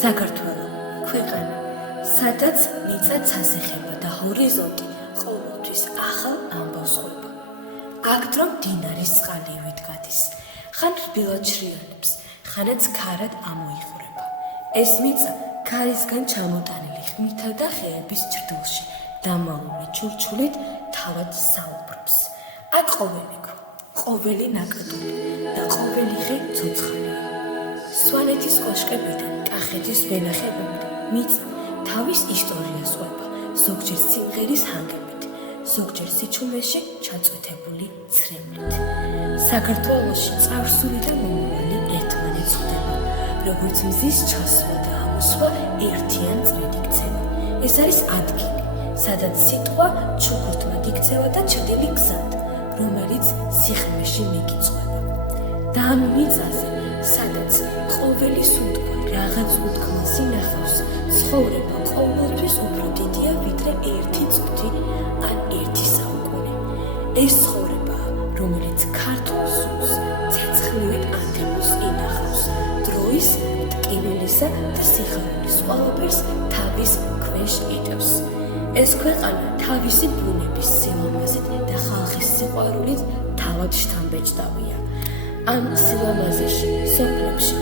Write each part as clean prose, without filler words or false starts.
საქართველო ქვეყანა, სადაც მიწაც ასეხება და ჰორიზონტი ყოველთვის ახალ ამბავს ხვდება. აქ დრო მდინარის წყალივით გადის, ხან რბილად შრიანობს, ხანაც ქარად ამოიღვრება. ეს მიწა ქარისგან ჩამოტანილი ხმითა და ხეების ჭრდილში დამალული ჩურჩულით თავად საუბრობს. აქ ყოველი ქვა, ყოველი ნაკადული და ყოველი ხე ცოცხალია. სვანეთის კოშკებიდან კახეთის ვენახებამდე მიწა თავის ისტორიას ყვება, ზოგჯერ სიმღერის ჰანგებით, ზოგჯერ სიჩუმეში ჩაწვეთებული ცრემლით. საქართველოში წარსული და მომავალი ერთმანეთს ხვდება, როგორც მზის ჩასვლა და ამოსვლა ერთიან წრედ იქცევა. ეს არის ადგილი, სადაც სიტყვა ჩუქურთმა გიქცევა და ჩრდილი გზად, რომელიც სიხმეში მიგიწყვება. და ამ მიწაზე, სადაც ყოველი სუნთქვა რაღაც უთქმას ინახავს, ცხოვრება ყოველთვის უფრო დიდია, ვიდრე ერთი წუთი ან ერთი საუკუნე. ეს ცხოვრებაა, რომელიც ქართულ სულს ცეცხლივით ანდემოს ინახავს, დროის, ტკივილისა და სიხარულის ყველაფერს თავის ქვეშ იტევს. ეს ქვეყანა თავისი ბუნების სილამაზით და ხალხის სიყვარულით თავად შთამბეჭდავია. ამ სილამაზეში, სოფლებში,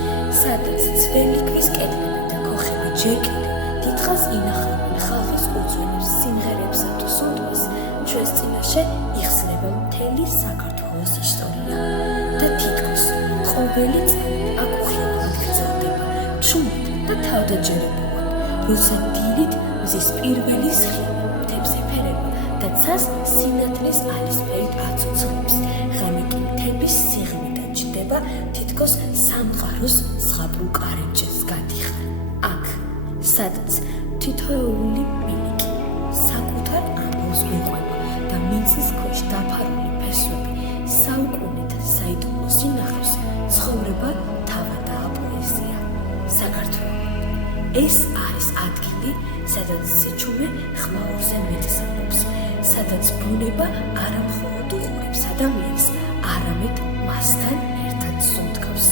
სადაც ძველი ქვის კედლები და ქოხები ჯერ კიდევ დიდხანს ინახავენ ხალხის უძველეს სიმღერებსა თუ სუნთქას, ჩვენს წინაშე იხსნება მთელი საქართველოს ისტორია და თითქოს ყოველი წელი აქ უხილავად გრძელდება ჩუმად და თავდაჯერებულად, როცა დილით მზის პირველი სხივი მთებზე ფერება და ცას სინათლის ალისფერით აცოცხლებს, ღამე კი მთების სიღრმიდან ჩნდება თითქოს სამყაროს ზღაპრულ კარიბჭეს გადიხარ. აქ, სადაც თითოეული მილიკი საკუთარ ამბავს მიყვება და მიწის ქვეშ დაფარული ფესვები საუკუნეთა საიდუმლოს ინახავს, ცხოვრება თავადაა პოეზია. საქართველო. ეს არის ადგილი, სადაც სიჩუმე ხმაურზე მეტსახობს, სადაც ბუნება არა მხოლოდ უყურებს ადამიანს, არამედ მასთან ერთად სუნთქავს.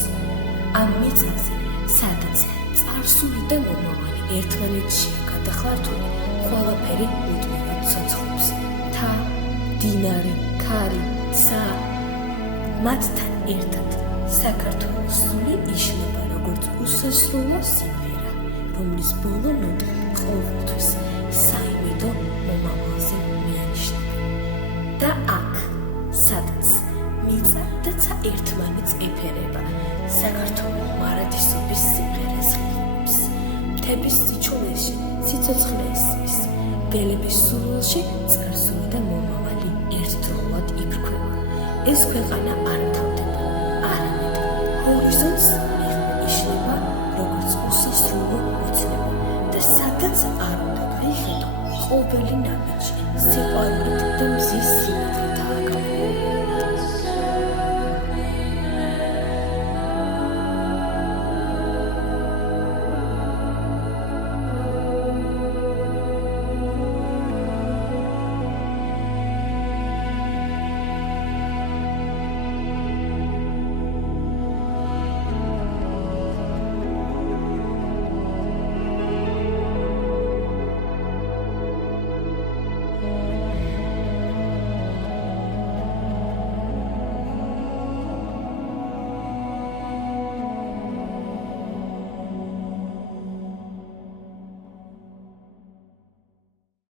ამ მიწაზე, სადაც წარსული და მომავალი ერთმანეთშია გადახლართული, ყველაფერი მუდმივად ცოცხლობს. მთა, მდინარე, ქარი, ცა. მათთან ერთად საქართველოს სული იშლება როგორც უსასრულო სიმღერა, რომლის ბოლო ნოტა ყოველთვის საიმედო მომავალზე მიანიშნება. და აქ, სადაც მიწა და ცა ერთმანეთს ეფერება, საქართველო მარადისობის სიმღერას ხილავს. მთების სიჩუმეში სიცოცხლე ესმის, ველების სურვილში წარსული და მომავალი ერთდროულად იფრქვევა. ეს ქვეყანა არ მთავრდება, არამედ ჰორიზონტს